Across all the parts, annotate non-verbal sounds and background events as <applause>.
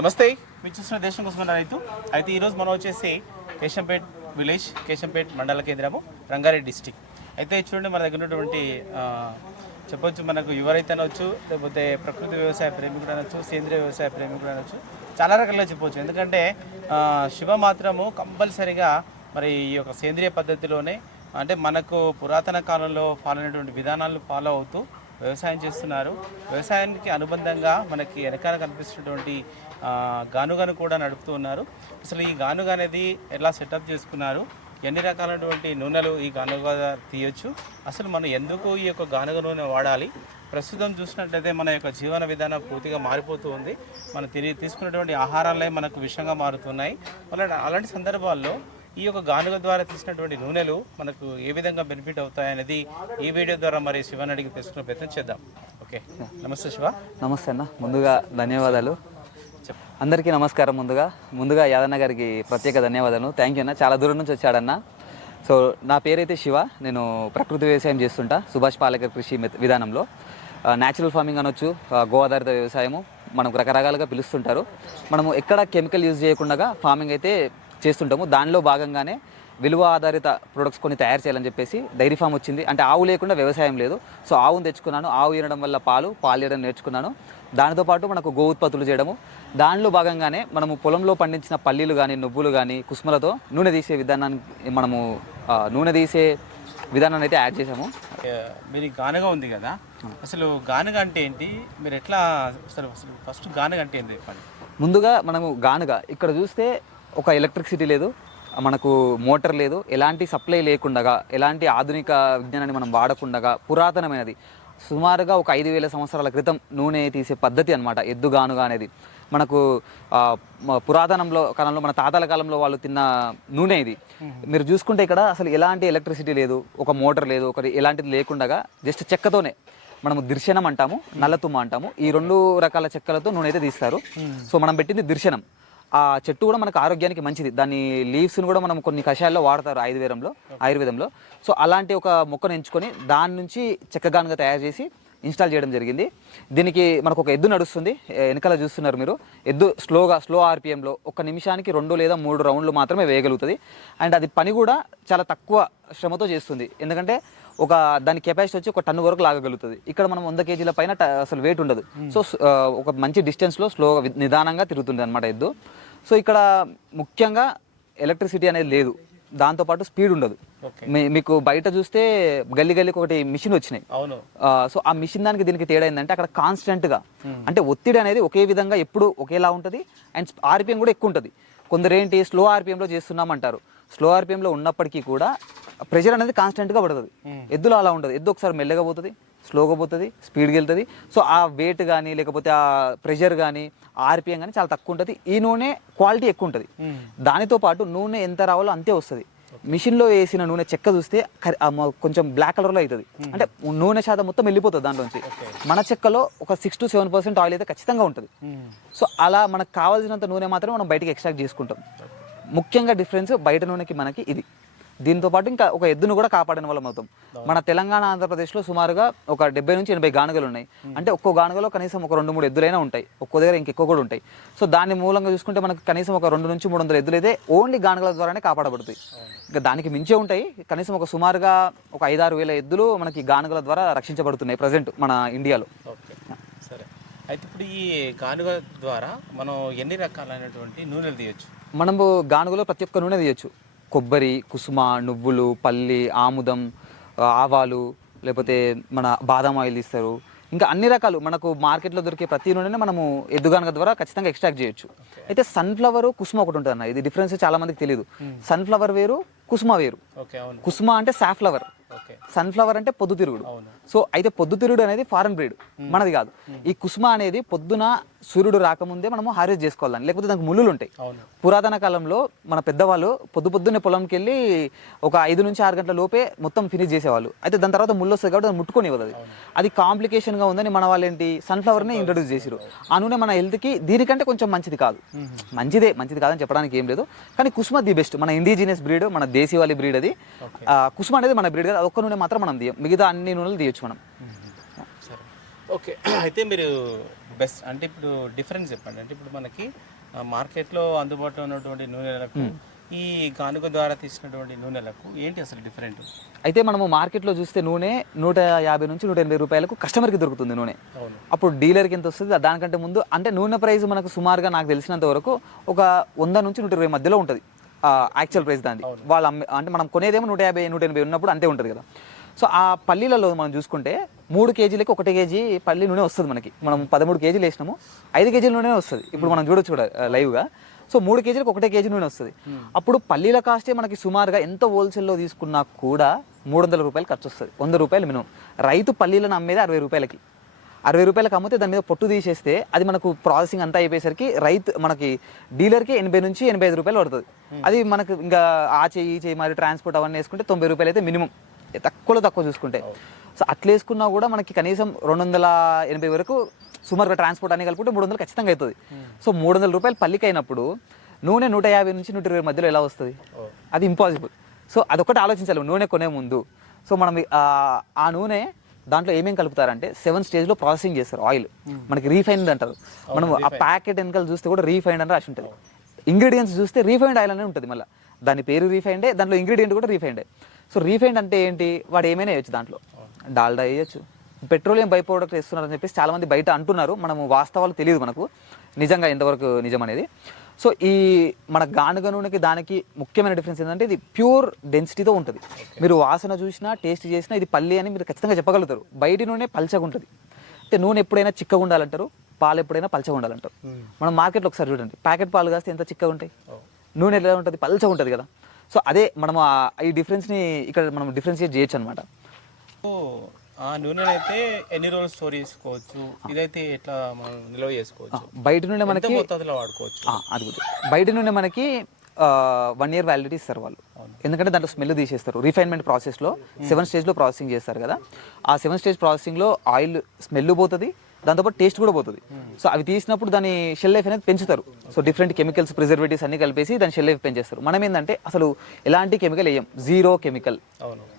నమస్తే. మీరు చూసిన దేశం కోసం రైతు. అయితే ఈరోజు మనం వచ్చేసి కేశంపేట్ విలేజ్ కేశంపేట్ మండల కేంద్రము రంగారెడ్డి డిస్టిక్. అయితే చూడండి మన దగ్గర ఉన్నటువంటి చెప్పొచ్చు మనకు యువ రైతు అనొచ్చు లేకపోతే ప్రకృతి వ్యవసాయ ప్రేమికుడు అనొచ్చు సేంద్రియ వ్యవసాయ ప్రేమికుడు అనొచ్చు చాలా రకాలుగా చెప్పవచ్చు ఎందుకంటే శివ మాత్రము కంపల్సరిగా మరి ఈ యొక్క సేంద్రియ పద్ధతిలోనే అంటే మనకు పురాతన కాలంలో ఫాలో అయినటువంటి విధానాలు ఫాలో అవుతూ వ్యవసాయం చేస్తున్నారు. వ్యవసాయానికి అనుబంధంగా మనకి వెనకాల కనిపిస్తున్నటువంటి గానుగను కూడా నడుపుతూ ఉన్నారు. అసలు ఈ గానుగ అనేది ఎలా సెటప్ చేసుకున్నారు? ఎన్ని రకాలైనటువంటి నూనెలు ఈ గానుగ తీయొచ్చు? అసలు మనం ఎందుకు ఈ యొక్క గానుగ నూనె వాడాలి? ప్రస్తుతం చూసినట్లయితే మన యొక్క జీవన విధానం పూర్తిగా మారిపోతూ ఉంది. మనం తిరిగి తీసుకున్నటువంటి ఆహారాలే మనకు విషంగా మారుతున్నాయి. అలాంటి అలాంటి సందర్భాల్లో ఈ యొక్క గానుగ ద్వారా తీసినటువంటి నూనెలు మనకు ఏ విధంగా బెనిఫిట్ అవుతాయనేది ఈ వీడియో ద్వారా మరి శివని అడిగి తెలుసుకునే ప్రయత్నం చేద్దాం. ఓకే. నమస్తే శివ. నమస్తే అన్న. ముందుగా ధన్యవాదాలు. అందరికీ నమస్కారం ముందుగా. ముందుగా యాదన్న గారికి ప్రత్యేక ధన్యవాదాలు. థ్యాంక్ యూ అన్న. చాలా దూరం నుంచి వచ్చాడన్న. సో నా పేరైతే శివ. నేను ప్రకృతి వ్యవసాయం చేస్తుంటా. సుభాష్ పాలేకర్ కృషి విధానంలో. Uh, న్యాచురల్ ఫార్మింగ్ అనొచ్చు uh, ఆ, గో ఆధారిత వ్యవసాయము మనకు రకరకాలుగా పిలుస్తుంటారు. మనము ఎక్కడ కెమికల్ యూజ్ చేయకుండా ఫార్మింగ్ అయితే చేస్తుంటాము. దానిలో భాగంగానే విలువ ఆధారిత ప్రొడక్ట్స్ కొన్ని తయారు చేయాలని చెప్పేసి డైరీ ఫామ్ వచ్చింది. అంటే ఆవు లేకుండా వ్యవసాయం లేదు. సో ఆవును తెచ్చుకున్నాను. ఆవు ఈనడం వల్ల పాలు పాలు ఇవ్వడం నేర్చుకున్నాను. దానితో పాటు మనకు గో ఉత్పత్తులు చేయడము. దానిలో భాగంగానే మనము పొలంలో పండించిన పల్లీలు కానీ నువ్వులు కానీ కుసుమలతో నూనె తీసే విధానాన్ని మనము నూనె తీసే విధానాన్ని అయితే యాడ్ చేసాము మీరు గానుగ ఉంది కదా? అసలు గానుగ అంటే ఏంటి? మీరు ఎట్లా అసలు అసలు ఫస్ట్ గానుగ అంటే ఏంటి చెప్పండి? ముందుగా మనము గానుగా. ఇక్కడ చూస్తే ఒక ఎలక్ట్రిసిటీ లేదు. మనకు మోటార్ లేదు ఎలాంటి సప్లై లేకుండగా ఎలాంటి ఆధునిక విజ్ఞానాన్ని మనం వాడకుండగా పురాతనమైనది. సుమారుగా ఒక ఐదు వేల సంవత్సరాల క్రితం నూనె తీసే పద్ధతి అనమాట ఎద్దు గానుగా అనేది. మనకు పురాతనంలో కాలంలో మన తాతల కాలంలో వాళ్ళు తిన్న నూనె ఇది. మీరు చూసుకుంటే ఇక్కడ అసలు ఎలాంటి ఎలక్ట్రిసిటీ లేదు ఒక మోటార్ లేదు ఒక ఎలాంటిది లేకుండగా జస్ట్ చెక్కతోనే మనము దిర్శనం అంటాము నల్లతుమ్మ అంటాము. ఈ రెండు రకాల చెక్కలతో నూనె అయితే తీస్తారు. సో మనం పెట్టింది దిర్శనం. ఆ చెట్టు కూడా మనకు ఆరోగ్యానికి మంచిది. దాని లీవ్స్ని కూడా మనం కొన్ని కషాయాల్లో వాడతారు ఆయుర్వేదంలో ఆయుర్వేదంలో. సో అలాంటి ఒక మొక్కను ఎంచుకొని దాని నుంచి చెక్కగానుగా తయారు చేసి ఇన్స్టాల్ చేయడం జరిగింది. దీనికి మనకు ఒక ఎద్దు నడుస్తుంది. వెనకాల చూస్తున్నారు మీరు. ఎద్దు స్లోగా స్లో ఆర్పిఎంలో ఒక నిమిషానికి రెండు లేదా మూడు రౌండ్లు మాత్రమే వేయగలుగుతుంది. అండ్ అది పని కూడా చాలా తక్కువ శ్రమతో చేస్తుంది. ఎందుకంటే ఒక దాని కెపాసిటీ వచ్చి ఒక టన్ను వరకు లాగగలుగుతుంది. ఇక్కడ మనం వంద కేజీల పైన అసలు వెయిట్ ఉండదు. సో ఒక మంచి డిస్టెన్స్లో స్లోగా నిదానంగా తిరుగుతుంది అనమాట ఎద్దు. సో ఇక్కడ ముఖ్యంగా ఎలక్ట్రిసిటీ అనేది లేదు. దాంతోపాటు స్పీడ్ ఉండదు. మీకు బయట చూస్తే గల్లీ గల్లీకి ఒకటి మిషన్ వచ్చినాయి. సో ఆ మిషన్ దానికి దీనికి తేడా ఏంటంటే అక్కడ కాన్స్టెంట్గా అంటే ఒత్తిడి అనేది ఒకే విధంగా ఎప్పుడు ఒకేలా ఉంటుంది. అండ్ ఆర్పిఎం కూడా ఎక్కువ ఉంటుంది. కొందరు ఏంటి స్లో ఆర్పిఎంలో చేస్తున్నామంటారు. స్లో ఆర్పిఎంలో ఉన్నప్పటికీ కూడా ప్రెషర్ అనేది కాన్స్టెంట్గా పడుతుంది. ఎద్దులో అలా ఉండదు. ఎద్దు ఒకసారి మెల్లగా పోతుంది స్లోగా పోతుంది స్పీడ్కి వెళ్తుంది. సో ఆ వెయిట్ కానీ లేకపోతే ఆ ప్రెషర్ కానీ ఆర్పిఎం కానీ చాలా తక్కువ ఉంటుంది. ఈ నూనె క్వాలిటీ ఎక్కువ ఉంటుంది. దానితో పాటు నూనె ఎంత రావాలో అంతే వస్తుంది. మిషన్లో వేసిన నూనె చెక్క చూస్తే కొంచెం బ్లాక్ కలర్లో అవుతుంది అంటే నూనె శాతం మొత్తం వెళ్ళిపోతుంది దాంట్లోంచి. మన చెక్కలో ఒక six to seven percent oil అయితే ఖచ్చితంగా ఉంటుంది. సో అలా మనకు కావాల్సినంత నూనె మాత్రమే మనం బయటికి ఎక్స్ట్రాక్ట్ చేసుకుంటాం. ముఖ్యంగా డిఫరెన్స్ బయట నూనెకి మనకి ఇది. దీంతో పాటు ఇంకా ఒక ఎద్దును కూడా కాపాడిన వాళ్ళం అవుతాం. మన తెలంగాణ ఆంధ్రప్రదేశ్లో సుమారుగా ఒక డెబ్బై నుంచి ఎనభై గానుగలు ఉన్నాయి. అంటే ఒక్కో గానుగలో కనీసం ఒక రెండు మూడు ఎద్దులైనా ఉంటాయి. ఒక్కో దగ్గర ఇంకెక్కువ కూడా ఉంటాయి. సో దాని మూలంగా చూసుకుంటే మనకు కనీసం ఒక రెండు నుంచి మూడు వందల ఎద్దులు అయితే ఓన్లీ గానుగల ద్వారానే కాపాడబడతాయి. ఇంకా దానికి మించే ఉంటాయి. కనీసం ఒక సుమారుగా ఒక ఐదారు వేల ఎద్దులు మనకి గానుగల ద్వారా రక్షించబడుతున్నాయి ప్రజెంట్ మన ఇండియాలో. సరే. అయితే ఇప్పుడు ఈ గానుగ ద్వారా మనం ఎన్ని రకాలైనటువంటి నూనెలు తీయొచ్చు? మనము గానుగలో ప్రతి ఒక్క నూనె తీయొచ్చు. కొబ్బరి కుసుమ నువ్వులు పల్లి ఆముదం ఆవాలు లేకపోతే మన బాదాం ఆయిల్ తీస్తారు. ఇంకా అన్ని రకాలు మనకు మార్కెట్లో దొరికే ప్రతి నూనెని మనము ఎద్దుగానుగ ద్వారా ఖచ్చితంగా ఎక్స్ట్రాక్ట్ చేయొచ్చు. అయితే సన్ఫ్లవర్ కుసుమ ఒకటి ఉంటుంది అన్న ఇది డిఫరెన్స్ చాలా మందికి తెలియదు సన్ఫ్లవర్ వేరు కుసుమ వేరు. కుసుమ అంటే సాఫ్లవర్. సన్ఫ్లవర్ అంటే పొద్దుతిరుగుడు. సో అయితే పొద్దుతిరుగుడు అనేది ఫారెన్ బ్రీడ్. మనది కాదు. ఈ కుసుమ అనేది పొద్దున సూర్యుడు రాకముందే మనము హార్వెస్ట్ చేసుకోవాలని. లేకపోతే దానికి ముళ్ళులు ఉంటాయి పురాతన కాలంలో మన పెద్దవాళ్ళు పొద్దు పొద్దున్నే పొలంకి వెళ్ళి ఒక ఐదు నుంచి ఆరు గంటల లోపే మొత్తం ఫినిష్ చేసేవాళ్ళు. అయితే దాని తర్వాత ముళ్ళు వస్తుంది కాబట్టి ముట్టుకొని ఇవ్వదు. అది అది కాంప్లికేషన్గా ఉందని మన వాళ్ళు ఏంటి సన్ఫ్లవర్ని ఇంట్రొడ్యూస్ చేసారు ఆ నూనె మన హెల్త్కి దీనికంటే కొంచెం మంచిది కాదు. మంచిదే మంచిది కాదని చెప్పడానికి ఏం లేదు. కానీ కుసుమ ది బెస్ట్. మన ఇండిజినియస్ బ్రీడ్ మన దేశీవాలి బ్రీడ్ అది. కుసుమ అనేది మన బ్రీడ్ కదా ఒక్క నూనె మాత్రం మనం తీయం. మిగతా అన్ని నూనెలు తీయొచ్చు మనం. సరే. ఓకే. <clears throat> అయితే మీరు బెస్ట్ అంటే ఇప్పుడు డిఫరెన్స్ చెప్పండి. అంటే ఇప్పుడు మనకి మార్కెట్లో అందుబాటులో ఉన్నటువంటి నూనెలకు ఈ గానుగ ద్వారా తీసినటువంటి నూనెలకు ఏంటి అసలు డిఫరెంట్? అయితే మనము మార్కెట్లో చూస్తే నూనె నూట యాభై నుంచి నూట ఎనభై రూపాయలకు కస్టమర్కి దొరుకుతుంది నూనె. అప్పుడు డీలర్కి ఎంత వస్తుంది? దానికంటే ముందు అంటే నూనె ప్రైస్ మనకు సుమారుగా నాకు తెలిసినంత వరకు ఒక వంద నుంచి నూట ఇరవై మధ్యలో ఉంటుంది. యాక్చువల్ ప్రైస్ దాన్ని వాళ్ళ అమ్మే అంటే మనం కొనేదేమో నూట యాభై నూట ఎనభై ఉన్నప్పుడు అంతే ఉంటుంది కదా. సో ఆ పల్లీలలో మనం చూసుకుంటే మూడు కేజీలకి ఒకటి కేజీ పల్లి నూనె వస్తుంది మనకి. మనం పదమూడు కేజీలు వేసినాము ఐదు కేజీల నూనె వస్తుంది. ఇప్పుడు మనం చూడొచ్చు కూడా లైవ్గా సో మూడు కేజీలకు ఒకటే కేజీ నూనె వస్తుంది. అప్పుడు పల్లీల కాస్టే మనకి సుమారుగా ఎంత హోల్సేల్లో తీసుకున్నా కూడా మూడు వందల రూపాయలు ఖర్చు వస్తుంది. వంద రూపాయలు మినిమం. రైతు పల్లీలను అమ్మేది అరవై రూపాయలకి. అరవై రూపాయలకు అమ్మితే దాని మీద పొట్టు తీసేస్తే అది మనకు ప్రాసెసింగ్ అంతా అయిపోయేసరికి రైతు మనకి డీలర్కి ఎనభై నుంచి ఎనభై ఐదు రూపాయలు పడుతుంది. అది మనకు ఇంకా ఆ చెయ్యి ఈ చెయ్యి మరి ట్రాన్స్పోర్ట్ అవన్నీ వేసుకుంటే తొంభై రూపాయలు అయితే మినిమం. తక్కువలో తక్కువ చూసుకుంటే. సో అట్లా వేసుకున్నా కూడా మనకి కనీసం రెండు వందల ఎనభై వరకు సుమారుగా ట్రాన్స్పోర్ట్ అన్ని కలుపుకుంటే మూడు వందలు ఖచ్చితంగా అవుతుంది. సో మూడు వందల రూపాయలు పల్లికి అయినప్పుడు నూనె నూట యాభై నుంచి నూట ఇరవై మధ్యలో ఎలా వస్తుంది? అది ఇంపాసిబుల్ సో అదొకటి ఆలోచించాలి. నూనె కొనే ముందు. సో మనం ఆ నూనె దాంట్లో ఏమేం కలుపుతారంటే సెవెన్ స్టేజ్లో ప్రాసెసింగ్ చేస్తారు ఆయిల్ మనకి రీఫైన్డ్ అంటారు. మనం ఆ ప్యాకెట్ వెనకాల చూస్తే కూడా రీఫైండ్ అని రాసి ఉంటుంది. ఇంగ్రీడియంట్స్ చూస్తే రీఫైండ్ ఆయిల్ అనేది ఉంటుంది మళ్ళీ. దాని పేరు రీఫైండే దాంట్లో ఇంగ్రీడియంట్ కూడా రీఫైండే సో రీఫైండ్ అంటే ఏంటి? వాడు ఏమైనా వేయచ్చు దాంట్లో. డాల్డా వేయచ్చు. పెట్రోలియం బై ప్రోడక్ట్ వేస్తున్నారని చెప్పేసి చాలా మంది బయట అంటున్నారు. మనము వాస్తవాలు తెలియదు మనకు. నిజంగా ఎంతవరకు నిజం అనేది. సో ఈ మన గానుగ నూనెకి దానికి ముఖ్యమైన డిఫరెన్స్ ఏంటంటే ఇది ప్యూర్ డెన్సిటీతో ఉంటుంది. మీరు వాసన చూసినా టేస్ట్ చేసినా ఇది పల్లి అని మీరు ఖచ్చితంగా చెప్పగలుగుతారు. బయటి నూనె పల్చగా ఉంటుంది. అంటే నూనె ఎప్పుడైనా చిక్కగా ఉండాలంటారు పాలు ఎప్పుడైనా పల్చగా ఉండాలంటారు. మనం మార్కెట్లో ఒకసారి చూడండి. ప్యాకెట్ పాలు కాస్తే ఎంత చిక్కగా ఉంటాయి? నూనె ఎలా ఉంటుంది? పల్చగా ఉంటుంది కదా. సో అదే మనం ఈ డిఫరెన్స్ని ఇక్కడ మనం డిఫరెన్షియేట్ చేయొచ్చు అనమాట ఆ అయితే ఎన్ని రోజులు స్టోర్ చేసుకోవచ్చు? ఇదైతే ఎట్లా మనం నిల్వ చేసుకోవచ్చు? బయట నుండి మనకి వాడుకోవచ్చు? అది బయట నుండి మనకి వన్ ఇయర్ వ్యాలిడిటీ ఇస్తారు వాళ్ళు. ఎందుకంటే దాంట్లో స్మెల్ తీసేస్తారు. రిఫైన్మెంట్ ప్రాసెస్లో సెవెన్ స్టేజ్లో ప్రాసెసింగ్ చేస్తారు కదా. ఆ సెవెన్ స్టేజ్ ప్రాసెసింగ్లో ఆయిల్ స్మెల్ పోతుంది దాంతోపాటు టేస్ట్ కూడా పోతుంది. సో అవి తీసినప్పుడు దాని షెల్ లైఫ్ అనేది పెంచుతారు. సో డిఫరెంట్ కెమికల్స్ ప్రిజర్వేటివ్స్ అన్ని కలిపేసి దాని షెల్ లైఫ్ పెంచేస్తారు. మనం ఏంటంటే అసలు ఎలాంటి కెమికల్ వేయం? జీరో కెమికల్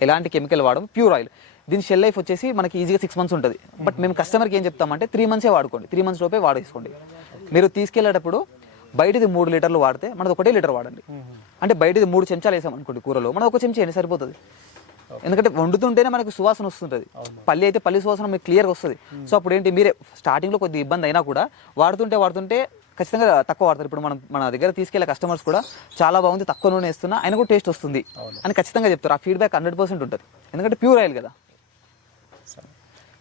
ఎలాంటి కెమికల్ వాడము? ప్యూర్ ఆయిల్ దీని షెల్ లైఫ్ వచ్చేసి మనకి ఈజీగా సిక్స్ మంత్స్ ఉంటుంది. బట్ మేము కస్టమర్కి ఏం చెప్తామంటే త్రీ మంత్సే వాడుకోండి. త్రీ మంత్స్ లోపే వాడేసుకోండి. మీరు తీసుకెళ్ళేటప్పుడు బయటది మూడు లీటర్లు వాడితే మనది ఒకటే లీటర్ వాడండి. అంటే బయటది మూడు చెంచాలు వేసాం అనుకోండి కూరలో మనది ఒక చెంచా అయినా సరిపోతుంది. ఎందుకంటే వండుతుంటేనే మనకు సువాసన వస్తుంటుంది. పల్లి అయితే పల్లి సువాసన మీకు క్లియర్గా వస్తుంది. సో అప్పుడు ఏంటి మీరే స్టార్టింగ్లో కొద్దిగా ఇబ్బంది అయినా కూడా వాడుతుంటే వాడుతుంటే ఖచ్చితంగా తక్కువ వాడతారు. ఇప్పుడు మనం మన దగ్గర తీసుకెళ్ళే కస్టమర్స్ కూడా చాలా బాగుంది తక్కువ నూనె వేస్తున్నా అయినా కూడా టేస్ట్ వస్తుంది అని ఖచ్చితంగా చెప్తారు. ఆ ఫీడ్బ్యాక్ హండ్రెడ్ పర్సెంట్ ఉంటుంది. ఎందుకంటే ప్యూర్ ఆయిల్ కదా.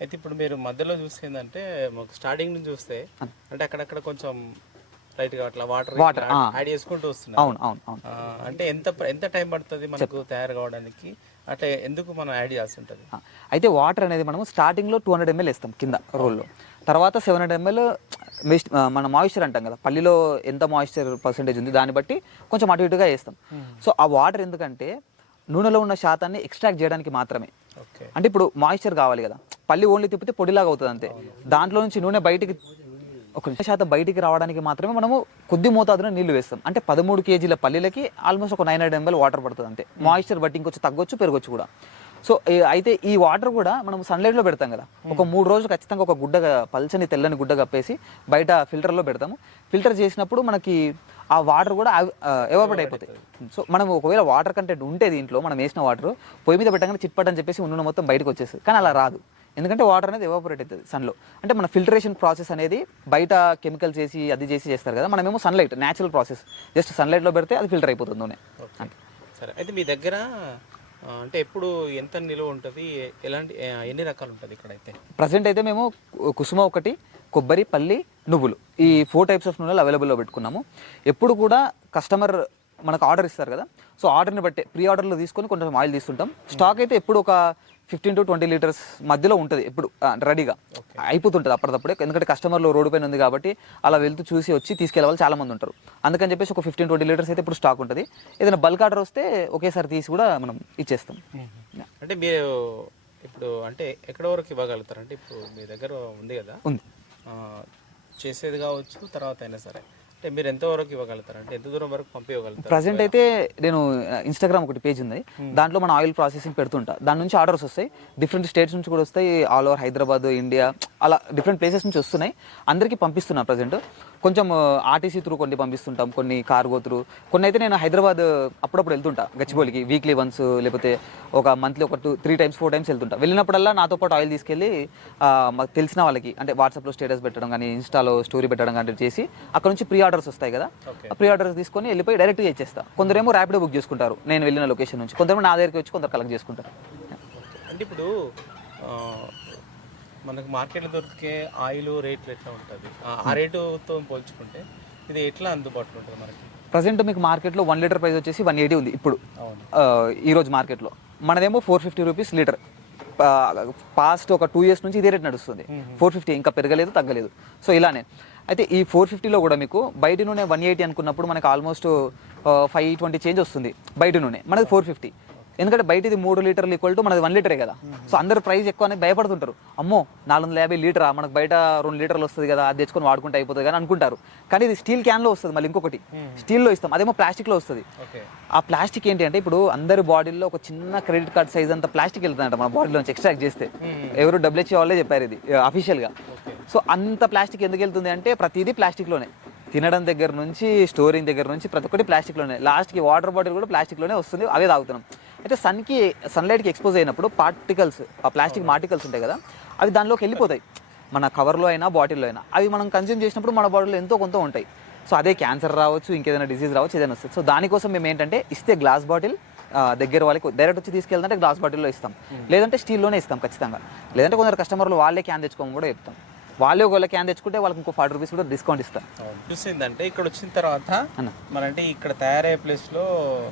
అయితే ఇప్పుడు మీరు మధ్యలో చూస్తే ఏంటంటే మాకు స్టార్టింగ్ నుంచి చూస్తే అంటే అక్కడక్కడ కొంచెం లైట్గా అట్లా వాటర్ ఆ. యాడ్ చేసుకుంటూ వస్తున్నారు. అవును అవును అవును. అంటే ఎంత ఎంత టైం పడుతుంది మనకు తయారు కావడానికి? అట్లా ఎందుకు మనం యాడ్ చేయాల్సి ఉంటుంది? అయితే వాటర్ అనేది మనము స్టార్టింగ్లో టూ హండ్రెడ్ ఎంఎల్ వేస్తాం కింద రోల్లో తర్వాత సెవెన్ హండ్రెడ్ ఎంఎల్ మన మాయిశ్చర్ అంటాం కదా పల్లిలో ఎంత మాయిశ్చర్ పర్సెంటేజ్ ఉంది దాన్ని బట్టి కొంచెం అటు ఇటుగా వేస్తాం. సో ఆ వాటర్ ఎందుకంటే నూనెలో ఉన్న శాతాన్ని ఎక్స్ట్రాక్ట్ చేయడానికి మాత్రమే. అంటే ఇప్పుడు మాయిశ్చర్ కావాలి కదా. పల్లి ఓన్లీ తిప్పితే పొడిలాగా అవుతుంది అంతే. దాంట్లో నుంచి నూనె బయటికి ఒక నిమిషం శాతం బయటికి రావడానికి మాత్రమే మనము కొద్ది మోతాదులో నీళ్ళు వేస్తాం. అంటే పదమూడు కేజీల పల్లీలకి ఆల్మోస్ట్ ఒక నైన్ హండ్రెడ్ ఎంఎల్ వాటర్ పడుతుంది అంతే. మాయిశ్చర్ బట్టి ఇంకొచ్చి తగ్గొచ్చు పెరగొచ్చు కూడా. సో అయితే ఈ వాటర్ కూడా మనం సన్లైట్లో పెడతాం కదా. ఒక మూడు రోజులు ఖచ్చితంగా ఒక గుడ్డ పల్చని తెల్లని గుడ్డ కప్పేసి బయట ఫిల్టర్లో పెడతాము. ఫిల్టర్ చేసినప్పుడు మనకి ఆ వాటర్ కూడా ఎవాపరేట్ అయిపోతాయి. సో మనం ఒకవేళ వాటర్ కంటెంట్ ఉంటే దీంట్లో మనం వేసిన వాటర్ పొయ్యి మీద పెట్టగానే చిట్పట్ అని చెప్పేసి ఉన్న మొత్తం బయటకు వచ్చేస్తుంది. కానీ అలా రాదు. ఎందుకంటే వాటర్ అనేది ఎవాపరేట్ అవుతుంది సన్లో అంటే మన ఫిల్టరేషన్ ప్రాసెస్ అనేది బయట కెమికల్స్ చేసి అది చేసి చేస్తారు కదా. మనమేమో సన్లైట్ న్యాచురల్ ప్రాసెస్ జస్ట్ సన్లైట్లో పెడితే అది ఫిల్టర్ అయిపోతుంది నూనె. సరే. అయితే మీ దగ్గర అంటే ఎప్పుడు ఎంత నిలువ ఉంటుంది? ఎలాంటి ఎన్ని రకాలు ఉంటుంది ఇక్కడైతే? ప్రజెంట్ అయితే మేము కుసుమ ఒకటి కొబ్బరి పల్లి నువ్వులు. ఈ ఫోర్ టైప్స్ ఆఫ్ నూనెలు అవైలబుల్లో పెట్టుకున్నాము. ఎప్పుడు కూడా కస్టమర్ మనకు ఆర్డర్ ఇస్తారు కదా. సో ఆర్డర్ని బట్టి ప్రీ ఆర్డర్లో తీసుకొని కొంచెం ఆయిల్ తీసుకుంటాం స్టాక్ అయితే ఎప్పుడు ఒక ఫిఫ్టీన్ టు ట్వంటీ లీటర్స్ మధ్యలో ఉంటుంది ఎప్పుడు రెడీగా. అయిపోతుంటుంది అప్పటికప్పుడే ఎందుకంటే కస్టమర్లు రోడ్డు పైన ఉంది కాబట్టి అలా వెళ్తూ చూసి వచ్చి తీసుకెళ్ళే వాళ్ళు చాలా మంది ఉంటారు. అందుకని చెప్పేసి ఒక ఫిఫ్టీన్ ట్వంటీ లీటర్స్ అయితే ఇప్పుడు స్టాక్ ఉంటుంది. ఏదైనా బల్క్ ఆర్డర్ వస్తే ఒకేసారి తీసి కూడా మనం ఇచ్చేస్తాం. అంటే మీరు ఇప్పుడు అంటే ఎక్కడ వరకు ఇవ్వగలుగుతారు అంటే ఇప్పుడు మీ దగ్గర ఉంది కదా? ఉంది. చేసేది కావచ్చు తర్వాత అయినా సరే. అంటే మీరు ఎంత వరకు ఇవ్వగలుగుతారు? అంటే ఎంత దూరం వరకు పంపించగలుగుతారు ప్రజెంట్ అయితే నేను ఇన్స్టాగ్రామ్ ఒకటి పేజ్ ఉంది. దాంట్లో మన ఆయిల్ ప్రాసెసింగ్ పెడుతుంటా. దాని నుంచి ఆర్డర్స్ వస్తాయి. డిఫరెంట్ స్టేట్స్ నుంచి కూడా వస్తాయి. ఆల్ ఓవర్ హైదరాబాద్ ఇండియా అలా డిఫరెంట్ ప్లేసెస్ నుంచి వస్తున్నాయి. అందరికీ పంపిస్తున్నా ప్రజెంట్ కొంచెం ఆర్టీసీ త్రూ కొన్ని పంపిస్తుంటాం కొన్ని కార్గో త్రూ. కొన్ని అయితే నేను హైదరాబాద్ అప్పుడప్పుడు వెళ్తుంటా గచ్చిబౌలికి వీక్లీ వన్స్ లేకపోతే ఒక మంత్లీ ఒక two three times four times వెళ్తుంటా. వెళ్ళినప్పుడల్లా నాతో పాటు ఆయిల్ తీసుకెళ్ళి మాకు తెలిసిన వాళ్ళకి అంటే వాట్సాప్లో స్టేటస్ పెట్టడం కానీ ఇన్స్టాలో స్టోరీ పెట్టడం కానీ చేసి అక్కడ నుంచి ప్రీ ఆర్డర్స్ వస్తాయి కదా ప్రీ ఆర్డర్స్ తీసుకొని వెళ్ళిపోయి డైరెక్ట్గా ఇచ్చేస్తా కొందరేమో ర్యాపిడో బుక్ చేసుకుంటారు నేను వెళ్ళిన లొకేషన్ నుంచి. కొందరేమో నా దగ్గరికి వచ్చి కొందరు కలెక్ట్ చేసుకుంటారు. అంటే ఇప్పుడు మనకు మార్కెట్లో దొరికే ఆయిల్ రేట్లు ఎట్లా ఉంటుంది? ఆ రేటుతో పోల్చుకుంటే ఇది ఎట్లా అందుబాటులో ఉంటుంది మనకి? ప్రజెంట్ మీకు మార్కెట్లో వన్ లీటర్ ప్రైస్ వచ్చేసి వన్ ఎయిటీ ఉంది ఇప్పుడు. అవును. ఆ, ఈ రోజు మార్కెట్లో. మనదేమో four fifty rupees litre. Past ఒక టూ ఇయర్స్ నుంచి ఇదే రేట్ నడుస్తుంది. ఫోర్ ఫిఫ్టీ ఇంకా పెరగలేదు తగ్గలేదు. సో ఇలానే. అయితే ఈ ఫోర్ ఫిఫ్టీలో కూడా మీకు బయట నూనె వన్ ఎయిటీ అనుకున్నప్పుడు మనకు ఆల్మోస్ట్ ఫైవ్ ట్వంటీ చేంజ్ వస్తుంది బయట నూనె. మనది ఫోర్ ఫిఫ్టీ. ఎందుకంటే బయట ఇది మూడు లీటర్లు ఈక్వల్ టు మనది వన్ లీటరే కదా. సో అందరు ప్రైస్ ఎక్కువ అనేది భయపడుతుంటారు. అమ్మో నాలుగు వందల యాభై లీటరా? మనకు బయట రెండు లీటర్లు వస్తుంది కదా అది తెచ్చుకొని వాడుకుంటే అయిపోతుంది కానీ అనుకుంటారు. కానీ ఇది స్టీల్ క్యాన్లో వస్తుంది మళ్ళీ ఇంకొకటి. స్టీల్లో ఇస్తాం. అదేమో ప్లాస్టిక్లో వస్తుంది. ఆ ప్లాస్టిక్ ఏంటి అంటే ఇప్పుడు అందరి బాడీలో ఒక చిన్న క్రెడిట్ కార్డ్ సైజ్ అంత ప్లాస్టిక్ వెళ్తుందంట మన బాడీలోంచి ఎక్స్ట్రాక్ట్ చేస్తే. ఎవరు డబ్ల్యూహెచ్ఓ వాళ్ళే చెప్పారు ఇది అఫీషియల్గా సో అంత ప్లాస్టిక్ ఎందుకు వెళ్తుంది అంటే ప్రతిదీ ప్లాస్టిక్లోనే తినడం దగ్గర నుంచి స్టోరింగ్ దగ్గర నుంచి ప్రతి ఒక్కటి ప్లాస్టిక్లోనే లాస్ట్కి వాటర్ బాటిల్ కూడా ప్లాస్టిక్లోనే వస్తుంది. అవే తాగుతున్నాం. అయితే సన్కి సన్లైట్కి ఎక్స్పోజ్ అయినప్పుడు పార్టికల్స్ ఆ ప్లాస్టిక్ పార్టికల్స్ ఉంటాయి కదా అవి దానిలోకి వెళ్ళిపోతాయి. మన కవర్లో అయినా బాటిల్లో అయినా. అవి మనం కన్జ్యూమ్ చేసినప్పుడు మన బాడీలో ఎంతో కొంత ఉంటాయి. సో అదే క్యాన్సర్ రావచ్చు ఇంకేదైనా డిసీజ్ రావచ్చు ఏదైనా వస్తుంది సో దానికోసం మేము ఏంటంటే ఇస్తే గ్లాస్ బాటిల్ దగ్గర వాళ్ళకి డైరెక్ట్ వచ్చి తీసుకెళ్తుంటే గ్లాస్ బాటిల్లో ఇస్తాం. లేదంటే స్టీల్లోనే ఇస్తాం ఖచ్చితంగా. లేదంటే కొందరు కస్టమర్లు వాళ్ళే క్యాన్ తెచ్చుకోమని కూడా చెప్తాం. వాళ్ళే ఒకవేళ క్యాన్ తెచ్చుకుంటే వాళ్ళకి ఇంకో ఫార్టీ రూపీస్ కూడా డిస్కౌంట్ ఇస్తాం. చూసిందంటే ఇక్కడ వచ్చిన తర్వాత అన్న. మన అంటే ఇక్కడ తయారయ్యే ప్లేస్లో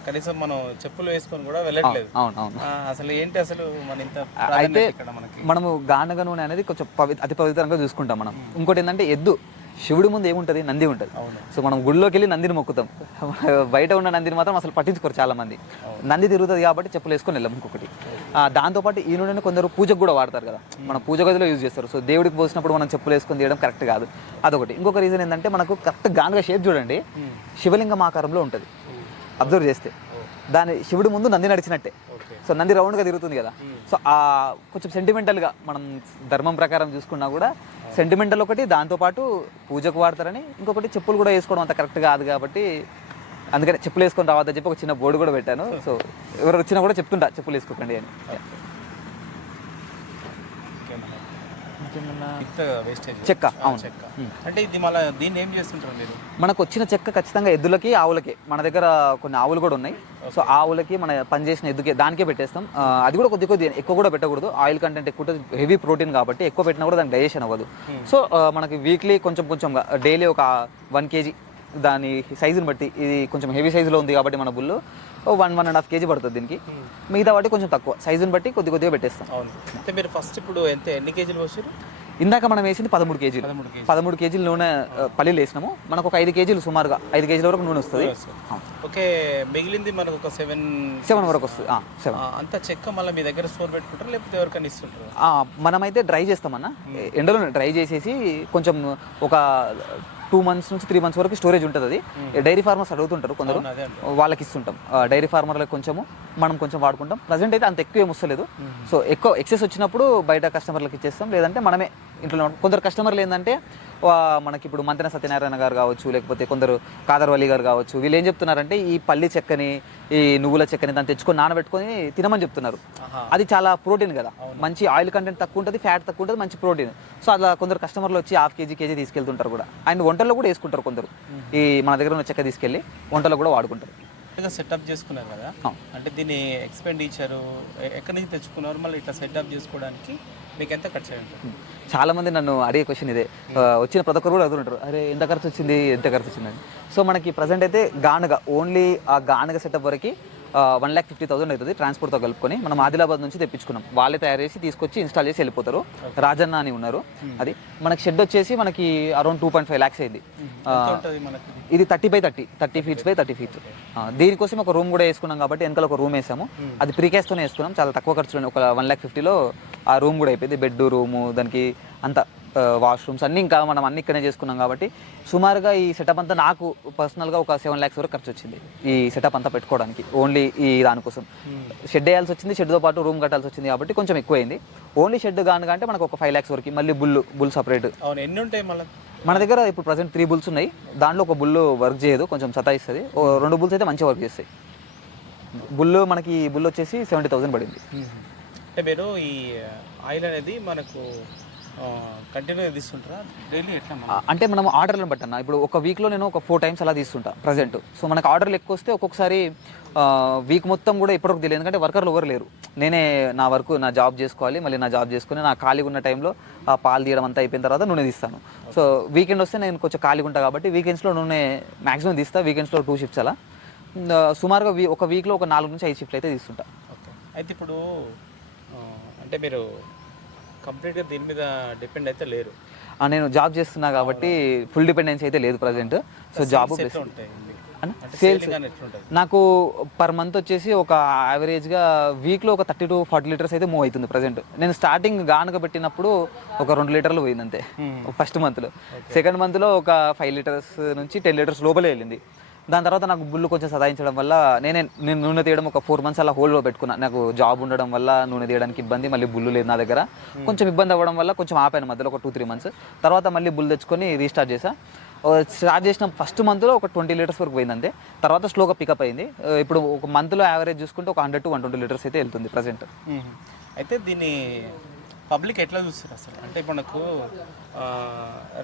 కనీసం మనం చెప్పులు వేసుకొని కూడా వెళ్ళట్లేదు. అవును అవును ఆ, అసలు ఏంటి అసలు మన ఇంత అయితే మనము గానగ నూనె అనేది కొంచెం పవి అతి పవిత్రంగా చూసుకుంటాం మనం. ఇంకోటి ఏంటంటే ఎద్దు. శివుడి ముందు ఏముంటుంది? నంది ఉంటుంది. సో మనం గుడిలోకి వెళ్ళి నందిని మొక్కుతాం. <laughs> బయట ఉన్న నందిని మాత్రం అసలు పట్టించుకోరు చాలా మంది నంది తిరుగుతుంది కాబట్టి చెప్పులు వేసుకొని వెళ్ళాం ఇంకొకటి. దాంతోపాటు ఈ నూనెని కొందరు పూజకు కూడా వాడతారు కదా. మన పూజ గదిలో యూజ్ చేస్తారు. సో దేవుడికి పోసినప్పుడు మనం చెప్పులు వేసుకొని తీయడం కరెక్ట్ కాదు. అదొకటి. ఇంకొక రీజన్ ఏంటంటే మనకు కరెక్ట్ గానుగా షేప్ చూడండి. శివలింగం ఆకారంలో ఉంటుంది. అబ్జర్వ్ చేస్తే. దాని శివుడి ముందు నంది నడిచినట్టే. సో నంది రౌండ్గా తిరుగుతుంది కదా. సో ఆ కొంచెం సెంటిమెంటల్గా మనం ధర్మం ప్రకారం చూసుకున్నా కూడా సెంటిమెంటల్ ఒకటి దాంతోపాటు పూజకు వాడతారని ఇంకొకటి చెప్పులు కూడా వేసుకోవడం అంత కరెక్ట్ కాదు కాబట్టి అందుకని చెప్పులు వేసుకొని రావద్దని చెప్పి ఒక చిన్న బోర్డు కూడా పెట్టాను. సో ఎవరు వచ్చినా కూడా చెప్తుంటా చెప్పులు వేసుకోకండి అని ఇంత వేస్టేజ్ చెక్క అవును. చెక్క. అంటే ఇది మళ్ళీ దీన్ని ఏం చేస్తుంటారు మీరు? మనకు వచ్చిన చెక్క ఖచ్చితంగా ఎద్దులకి ఆవులకి. మన దగ్గర కొన్ని ఆవులు కూడా ఉన్నాయి. సో ఆవులకి మన పనిచేసిన ఎద్దుకే దానికే పెట్టేస్తాం. అది కూడా కొద్ది కొద్ది ఎక్కువ కూడా పెట్టకూడదు. ఆయిల్ కంటెంట్ ఎక్కువ హెవీ ప్రోటీన్ కాబట్టి ఎక్కువ పెట్టినా కూడా దానికి డైజెషన్ అవ్వదు. సో మనకి వీక్లీ కొంచెం కొంచెంగా డైలీ ఒక వన్ కేజీ దాని సైజుని బట్టి ఇది కొంచెం హెవీ సైజులో ఉంది కాబట్టి మన బుల్లు. One one and half KG పడుతుంది దీనికి. మిగతా వాటి కొంచెం తక్కువ. సైజుని బట్టి కొద్ది కొద్దిగా పెట్టేస్తాం. అవును. అంటే మీరు ఫస్ట్ ఇప్పుడు ఎంత ఎన్ని కేజీలు పోసారు ఇందాక మనం వేసింది పదమూడు కేజీలు. పదమూడు కేజీ పదమూడు కేజీలు నూనె ఆ, పల్లీలు వేసినాము. మనకు ఒక ఐదు కేజీలు సుమారుగా ఐదు కేజీల వరకు నూనె వస్తుంది. అవును. ఓకే మిగిలింది మనకు ఒక సెవెన్ సెవెన్ వరకు వస్తుంది. సెవెన్. అంత చెక్క మళ్ళీ మీ దగ్గర స్టోర్ పెట్టుకుంటారు? లేకపోతే ఎవరికైనా ఇస్తుంటారు? మనమైతే డ్రై చేస్తామన్న. ఎండలో డ్రై చేసేసి కొంచెం ఒక టూ మంత్స్ నుంచి త్రీ మంత్స్ వరకు స్టోరేజ్ ఉంటుంది అది. డైరీ ఫార్మర్స్ అడుగుతుంటారు కొందరు. వాళ్ళకి ఇస్తుంటాం. డైరీ ఫార్మర్లకు కొంచెము మనం కొంచెం వాడుకుంటాం. ప్రజెంట్ అయితే అంత ఎక్కువ ఏం వస్తలేదు. సో ఎక్కువ ఎక్సెస్ వచ్చినప్పుడు బయట కస్టమర్లకు ఇచ్చేస్తాం. లేదంటే మనమే ఇంట్లో కొందరు కస్టమర్లు ఏంటంటే మనకి ఇప్పుడు మంతెన సత్యనారాయణ గారు కావచ్చు లేకపోతే కొందరు కాదర్వల్లి గారు కావచ్చు వీళ్ళు ఏం చెప్తున్నారంటే ఈ పల్లి చెక్కని ఈ నువ్వుల చెక్కని దాన్ని తెచ్చుకొని నానబెట్టుకొని తినమని చెప్తున్నారు. అది చాలా ప్రోటీన్ కదా. మంచి ఆయిల్ కంటెంట్ తక్కువ ఉంటుంది ఫ్యాట్ తక్కువ ఉంటుంది మంచి ప్రోటీన్. సో అలా కొందరు కస్టమర్లు వచ్చి హాఫ్ కేజీ కేజీ తీసుకెళ్తుంటారు కూడా. అండ్ వంటల్లో కూడా వేసుకుంటారు కొందరు. ఈ మన దగ్గర ఉన్న చెక్క తీసుకెళ్ళి వంటలో కూడా వాడుకుంటారు. సెటప్ చేసుకున్నారు కదా. అంటే దీని ఎక్స్పెండిచర్ ఎక్కడి నుంచి తెచ్చుకున్నారు మళ్ళీ ఇట్లా సెటప్ చేసుకోవడానికి? మీకు ఎంత ఖర్చు చాలా మంది నన్ను అడిగే క్వశ్చన్ ఇదే. వచ్చిన ప్రతి ఒక్కరు కూడా అడుగుతుంటారు అరే ఎంత ఖర్చు వచ్చింది? ఎంత ఖర్చు వచ్చిందని సో మనకి ప్రజెంట్ అయితే గానుగ ఓన్లీ ఆ గానుగ సెటప్ వరకు వన్ ల్యాక్ ఫిఫ్టీ థౌసండ్ అవుతుంది ట్రాన్స్పోర్ట్తో కలుపుకొని. మనం ఆదిలాబాద్ నుంచి తెప్పించుకున్నాం. వాళ్ళే తయారు చేసి తీసుకొచ్చి ఇన్స్టాల్ చేసి వెళ్ళిపోతారు. రాజన్న అని ఉన్నారు. అది. మనకి షెడ్ వచ్చేసి మనకి around two point five lakhs అయింది. ఇది thirty by thirty thirty feets by thirty feets దీనికోసం ఒక రూమ్ కూడా వేసుకున్నాం కాబట్టి వెనకాల ఒక రూమ్ వేసాము. అది ప్రీకాస్తోనే వేసుకున్నాం. చాలా తక్కువ ఖర్చులో ఒక వన్ ల్యాక్ ఫిఫ్టీలో ఆ రూమ్ కూడా అయిపోయింది బెడ్ రూము దానికి అంతా వాష్రూమ్స్ అన్నీ ఇంకా మనం అన్ని ఇక్కడే చేసుకున్నాం కాబట్టి సుమారుగా ఈ సెటప్ అంతా నాకు పర్సనల్గా ఒక సెవెన్ ల్యాక్స్ వరకు ఖర్చు వచ్చింది ఈ సెటప్ అంతా పెట్టుకోవడానికి. ఓన్లీ ఈ దానికోసం. షెడ్ వేయాల్సి వచ్చింది షెడ్తో పాటు రూమ్ కట్టాల్సి వచ్చింది కాబట్టి కొంచెం ఎక్కువైంది. ఓన్లీ షెడ్ కానుక అంటే మనకు ఒక ఫైవ్ ల్యాక్స్ వరకు మళ్ళీ బుల్ బుల్ సపరేట్ అవును ఎన్ని ఉంటాయి మళ్ళీ? మన దగ్గర ఇప్పుడు ప్రజెంట్ త్రీ బుల్స్ ఉన్నాయి. దాంట్లో ఒక బుల్ వర్క్ చేయదు కొంచెం సతాయిస్తుంది. రెండు బుల్స్ అయితే మంచిగా వర్క్ చేస్తాయి. బుల్ మనకి బుల్ వచ్చేసి సెవెంటీ థౌసండ్ పడింది. అంటే మీరు ఈ ఆయిల్ అనేది మనకు కంటిన్యూగా తీస్తుంటారా డైలీ ఎట్లా అంటే మనం ఆర్డర్లను బట్టి అన్న. ఇప్పుడు ఒక వీక్లో నేను ఒక ఫోర్ టైమ్స్ అలా తీస్తుంటా ప్రజెంట్. సో మనకు ఆర్డర్లు ఎక్కువ వస్తే ఒక్కొక్కసారి వీక్ మొత్తం కూడా ఇప్పటివరకు తెలియదు. ఎందుకంటే వర్కర్లు ఎవరు లేరు. నేనే నా వర్క్ నా జాబ్ చేసుకోవాలి మళ్ళీ నా జాబ్ చేసుకుని నా ఖాళీగా ఉన్న టైంలో ఆ పాలు తీయడం అంతా అయిపోయిన తర్వాత నూనె తీస్తాను. సో వీకెండ్ వస్తే నేను కొంచెం ఖాళీగా ఉంటాను కాబట్టి వీకెండ్స్లో నూనె మాక్సిమం తీస్తా వీకెండ్స్లో టూ షిఫ్ట్స్ అలా. సుమారుగా వీ- ఒక వీక్లో ఒక నాలుగు నుంచి ఐదు షిఫ్ట్లు అయితే తీసుకుంటా అయితే ఇప్పుడు అంటే మీరు కంప్లీట్గా దీని మీద డిపెండ్ అయితే లేరు. నేను జాబ్ చేస్తున్నా కాబట్టి ఫుల్ డిపెండెన్సీ అయితే లేదు ప్రజెంట్. సో జాబ్ ఎట్లుంటుంది? నాకు పర్ మంత్ వచ్చేసి ఒక యావరేజ్గా వీక్లో ఒక థర్టీ టు ఫార్టీ లీటర్స్ అయితే మూవ్ అవుతుంది ప్రజెంట్ నేను స్టార్టింగ్ గానుగ పెట్టినప్పుడు ఒక రెండు లీటర్లు పోయింది అంతే. ఫస్ట్ మంత్లో సెకండ్ మంత్లో ఒక ఫైవ్ లీటర్స్ నుంచి టెన్ లీటర్స్ లోపలే వెళ్ళింది. దాని తర్వాత నాకు బుల్లు కొంచెం సదాయించడం వల్ల నేనే నేను నూనె తీయడం ఒక ఫోర్ మంత్స్ అలా హోల్డ్లో పెట్టుకున్నా. నాకు జాబ్ ఉండడం వల్ల నూనె తీయడానికి ఇబ్బంది మళ్ళీ బుల్లు లేదు నా దగ్గర. కొంచెం ఇబ్బంది అవ్వడం వల్ల కొంచెం ఆపాను మధ్యలో ఒక టూ త్రీ మంత్స్. తర్వాత మళ్ళీ బుల్ తెచ్చుకొని రీస్టార్ట్ చేసా స్టార్ట్ చేసిన ఫస్ట్ మంత్లో ఒక ట్వంటీ లీటర్స్ వరకు పోయింది అంతే. తర్వాత స్లోగా పికప్ అయింది. ఇప్పుడు ఒక మంత్లో యావరేజ్ చూసుకుంటే ఒక hundred to one twenty litres అయితే వెళ్తుంది ప్రజెంట్. అయితే దీన్ని పబ్లిక్ ఎట్లా చూస్తారు అసలు? అంటే మనకు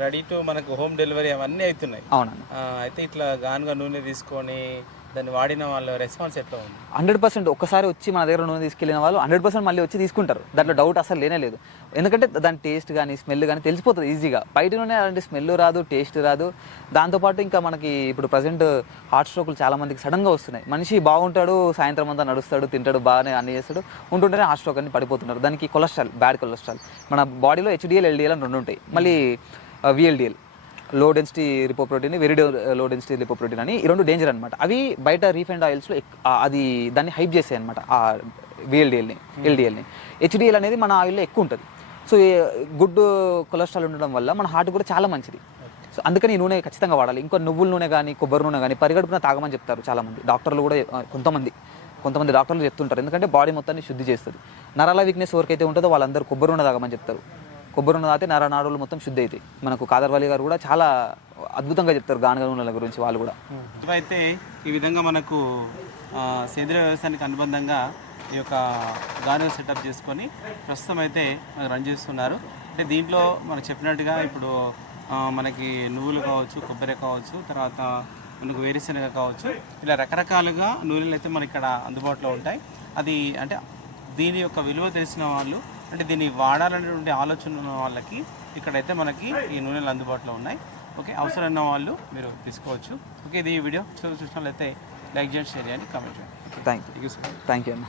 రెడీ టు మనకు హోమ్ డెలివరీ అవన్నీ అవుతున్నాయి. అయితే ఇట్లా గానుగా నూనె తీసుకొని దాన్ని వాడిన వాళ్ళ రెస్పాన్స్ ఎట్లా ఉంది? హండ్రెడ్ పర్సెంట్ ఒక్కసారి వచ్చి మన దగ్గర నూనె తీసుకెళ్ళిన వాళ్ళు హండ్రెడ్ పర్సెంట్ మళ్ళీ వచ్చి తీసుకుంటారు. దాంట్లో డౌట్ అసలు లేనే లేదు. ఎందుకంటే దాని టేస్ట్ కానీ స్మెల్ కానీ తెలిసిపోతుంది ఈజీగా బయట నూనె అలాంటి స్మెల్ రాదు టేస్ట్ రాదు. దాంతోపాటు ఇంకా మనకి ఇప్పుడు ప్రజెంట్ హార్ట్ స్ట్రోకులు చాలా మందికి సడన్గా వస్తున్నాయి. మనిషి బాగుంటాడు సాయంత్రం అంతా నడుస్తాడు తింటాడు బాగానే అన్ని చేస్తాడు. ఉంటుంటేనే హార్ట్ స్ట్రోక్ అని పడిపోతున్నారు. దానికి కొలెస్ట్రాల్ బ్యాడ్ కొలెస్ట్రాల్ మన బాడీలో హెచ్డిఎల్ ఎల్డిఎల్ అని రెండు ఉంటాయి. మళ్ళీ VLDL low density lipoprotein very low density lipoprotein అని ఈ రెండు డేంజర్ అనమాట అవి బయట రీఫైండ్ ఆయిల్స్లో అది దాన్ని హైప్ చేస్తాయి అనమాట ఆ విఎల్డిఎల్ని ఎల్డిఎల్ని హెచ్డిఎల్ అనేది మన ఆయిల్లో ఎక్కువ ఉంటుంది. సో గుడ్ కొలెస్ట్రాల్ ఉండడం వల్ల మన హార్ట్ కూడా చాలా మంచిది. సో అందుకని ఈ నూనె ఖచ్చితంగా వాడాలి. ఇంకా నువ్వుల నూనె కానీ కొబ్బరి నూనె కానీ పరిగడుపున తాగమని చెప్తారు చాలామంది. డాక్టర్లు కూడా కొంతమంది కొంతమంది డాక్టర్లు చెప్తుంటారు. ఎందుకంటే బాడీ మొత్తాన్ని శుద్ధి చేస్తుంది. నరాల వీక్నెస్ ఎవరికైతే ఉంటుందో వాళ్ళందరూ కొబ్బరి నూనె తాగమని చెప్తారు. కొబ్బరి నూనె తాగితే నర మొత్తం శుద్ధి అవుతాయి మనకు కాదర్వాలి గారు కూడా చాలా అద్భుతంగా చెప్తారు గానగ నూనెల గురించి వాళ్ళు కూడా. అయితే ఈ విధంగా మనకు సేంద్రియ వ్యవసాయానికి అనుబంధంగా ఈ యొక్క గాను సెటప్ చేసుకొని ప్రస్తుతం అయితే మనకు రన్ చేస్తున్నారు. అంటే దీంట్లో మనకు చెప్పినట్టుగా ఇప్పుడు మనకి నువ్వులు కావచ్చు కొబ్బరి కావచ్చు తర్వాత మనకు వేరుశనగ కావచ్చు ఇలా రకరకాలుగా నూనెలు అయితే మనకి ఇక్కడ అందుబాటులో ఉంటాయి. అది అంటే దీని యొక్క విలువ తెలిసిన వాళ్ళు అంటే దీన్ని వాడాలనేటువంటి ఆలోచన ఉన్న వాళ్ళకి ఇక్కడైతే మనకి ఈ నూనెలు అందుబాటులో ఉన్నాయి. ఓకే అవసరం ఉన్న వాళ్ళు మీరు తీసుకోవచ్చు. ఓకే ఇది ఈ వీడియో. చూసినట్లయితే లైక్ చేయండి షేర్ చేయండి కామెంట్ చేయండి. థ్యాంక్ యూ థ్యాంక్ యూ అన్న.